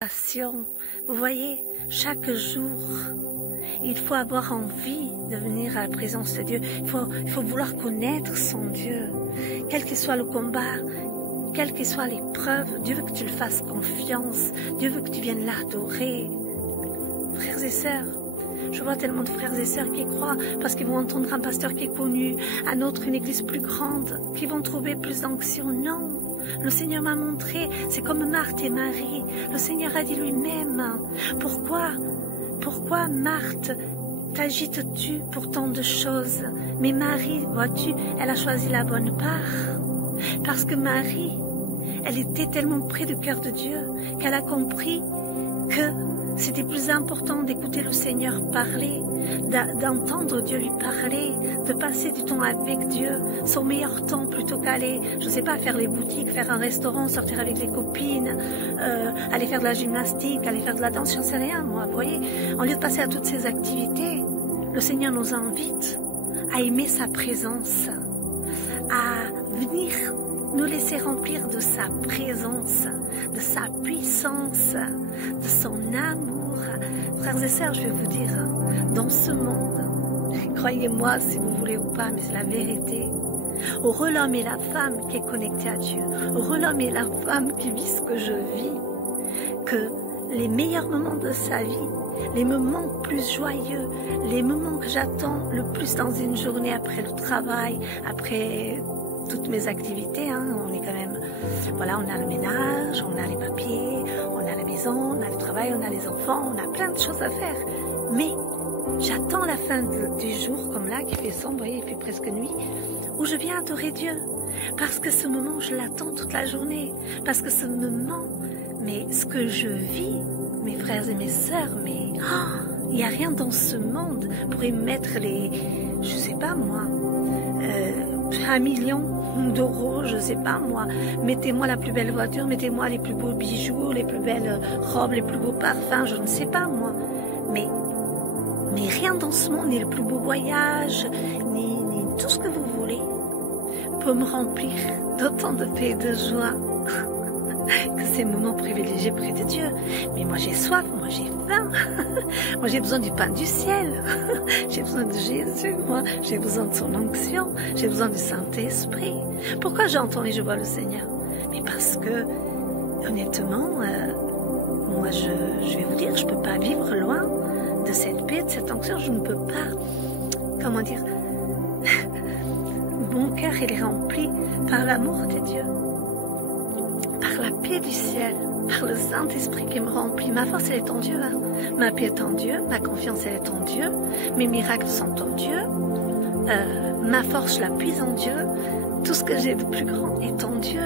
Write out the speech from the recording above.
Passion. Vous voyez, chaque jour, il faut avoir envie de venir à la présence de Dieu. Il faut vouloir connaître son Dieu. Quel que soit le combat, quelle que soit l'épreuve, Dieu veut que tu le fasses confiance. Dieu veut que tu viennes l'adorer. Frères et sœurs, je vois tellement de frères et sœurs qui croient parce qu'ils vont entendre un pasteur qui est connu, un autre, une église plus grande, qui vont trouver plus d'onction. Non, le Seigneur m'a montré, c'est comme Marthe et Marie. Le Seigneur a dit lui-même, pourquoi Marthe t'agites-tu pour tant de choses? Mais Marie, vois-tu, elle a choisi la bonne part. Parce que Marie, elle était tellement près du cœur de Dieu qu'elle a compris que c'était plus important d'écouter le Seigneur parler, d'entendre Dieu lui parler, de passer du temps avec Dieu, son meilleur temps plutôt qu'aller, je ne sais pas, faire les boutiques, faire un restaurant, sortir avec les copines, aller faire de la gymnastique, aller faire de la danse, j'en sais rien moi, vous voyez. Au lieu de passer à toutes ces activités, le Seigneur nous invite à aimer sa présence, à venir nous laisser remplir de sa présence, de sa puissance, de son amour. Frères et sœurs, je vais vous dire, dans ce monde, croyez-moi si vous voulez ou pas, mais c'est la vérité. Heureux l'homme et la femme qui est connecté à Dieu. Heureux l'homme et la femme qui vit ce que je vis. Que les meilleurs moments de sa vie, les moments plus joyeux, les moments que j'attends le plus dans une journée après le travail, après toutes mes activités, hein, on est quand même, voilà, on a le ménage, on a les papiers, on a la maison, on a le travail, on a les enfants, on a plein de choses à faire. Mais j'attends la fin du jour, comme là, qui fait sombre, vous voyez, il fait presque nuit, où je viens adorer Dieu. Parce que ce moment, je l'attends toute la journée. Parce que ce moment, mais ce que je vis, mes frères et mes sœurs, mais il n'y a rien dans ce monde pour y mettre les, je sais pas moi, 1 million d'euros, je sais pas moi. Mettez-moi la plus belle voiture, mettez-moi les plus beaux bijoux, les plus belles robes, les plus beaux parfums, je ne sais pas moi. Mais rien dans ce monde, ni le plus beau voyage, ni tout ce que vous voulez, peut me remplir d'autant de paix et de joie que ces moments privilégiés près de Dieu. Mais moi j'ai soif, moi j'ai faim, moi j'ai besoin du pain du ciel, j'ai besoin de Jésus, moi j'ai besoin de son onction, j'ai besoin du Saint-Esprit. Pourquoi j'entends et je vois le Seigneur? Mais parce que, honnêtement, moi je vais vous dire, je ne peux pas vivre loin de cette paix, de cette onction, je ne peux pas, comment dire, mon cœur il est rempli par l'amour de Dieu, par la paix du ciel, par le Saint-Esprit qui me remplit. Ma force elle est en Dieu, hein. Ma paix est en Dieu, ma confiance elle est en Dieu, mes miracles sont en Dieu, ma force je la puise en Dieu, tout ce que j'ai de plus grand est en Dieu.